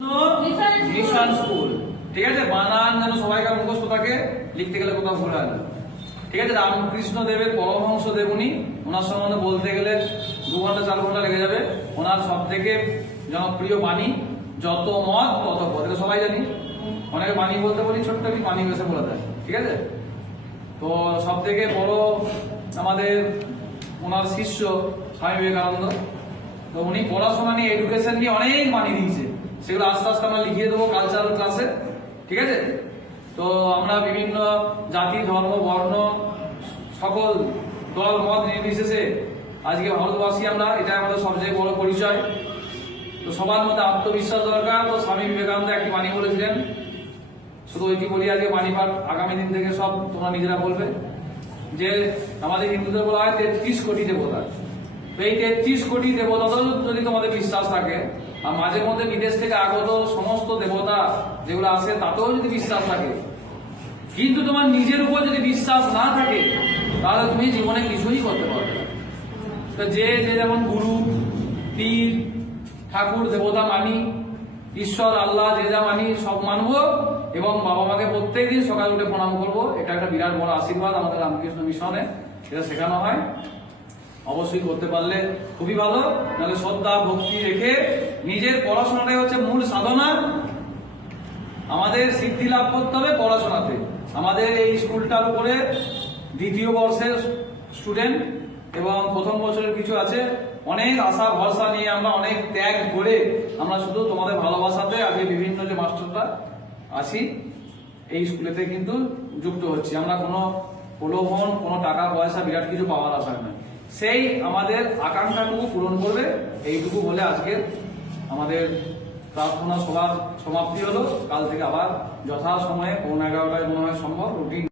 Mission school, ঠিক আছে। বানান যেন সবাইকার মুখস্থ থাকে, লিখতে গেলে কোথাও ভুল হয় না, ঠিক আছে। রামকৃষ্ণ দেবের পরমহংস দেব উনি, ওনার সম্বন্ধে বলতে গেলে 2 ঘন্টা 4 ঘন্টা লেগে যাবে। ওনার সব থেকে জনপ্রিয় বাণী যত মত তত পথ, এটা সবাই জানি। অনেকে বাণী বলতে বলি ছোট্ট কি বাণী বেশে বলে দেয়, ঠিক আছে। তো সব থেকে বড় আমাদের ওনার শিষ্য স্বামী বিবেকানন্দ। তো উনি পড়াশোনা নিয়ে এডুকেশন নিয়ে অনেক বাণী দিয়েছে, সেগুলো আস্তে আস্তে আমরা লিখিয়ে দেবো কালচারাল ক্লাসে, ঠিক আছে। তো আমরা বিভিন্ন জাতি ধর্ম বর্ণ সকল দল মত নির্বিশেষে আজকে ভারতবাসী আমরা, এটা আমাদের সবচেয়ে বড় পরিচয়। তো সবার মধ্যে আত্মবিশ্বাস দরকার। তো স্বামী বিবেকানন্দ একটি বাণী বলেছিলেন, শুধু ওইটি বলি আজকে বাণী পাঠ, আগামী দিন থেকে সব তোমরা নিজেরা বলবে, যে আমাদের হিন্দুদের বলা হয় 33 কোটি দেবতা। তো এই 33 কোটি দেবতা যদি তোমাদের বিশ্বাস থাকে, আর মাঝে মধ্যে বিদেশ থেকে আগত সমস্ত দেবতা যেগুলো আছে তাতেও যদি বিশ্বাস থাকে, কিন্তু তোমার নিজের উপর যদি বিশ্বাস না থাকে, তাহলে তুমি জীবনে কিছুই করতে পারবে না। তো যে যেমন গুরু পীর ঠাকুর দেবতা মানি, ঈশ্বর আল্লাহ যে যা মানি সব মানবো, এবং বাবা মাকে প্রত্যেকদিন সকালে উঠে প্রণাম করবো। এটা একটা বিরাট বড় আশীর্বাদ আমাদের রামকৃষ্ণ মিশনে, এটা শেখানো হয়। অবশ্যই করতে পারলে খুবই ভালো, নাহলে শ্রদ্ধা ভক্তি রেখে নিজের পড়াশোনাটাই হচ্ছে মূল সাধনা। আমাদের সিদ্ধি লাভ করতে হবে পড়াশোনাতে। আমাদের এই স্কুলটার উপরে 2য় বর্ষের স্টুডেন্ট এবং 1ম বছরের কিছু আছে, অনেক আশা ভরসা নিয়ে আমরা অনেক ত্যাগ করে আমরা শুধু তোমাদের ভালোবাসাতে আজকে বিভিন্ন যে মাস্টাররা আসি এই স্কুলেতে কিন্তু যুক্ত হচ্ছি। আমরা কোনো প্রলোভন, কোনো টাকা পয়সা বিরাট কিছু পাওয়ার আশা নয়, সেই আমাদের আকাঙ্ক্ষাটুকু পূরণ করবে, এইটুকু বলে আজকে আমাদের প্রার্থনা সভার সমাপ্তি হলো। কাল থেকে আবার যথা সময়ে 11:15টায় মনে হয় সম্ভব রুটিন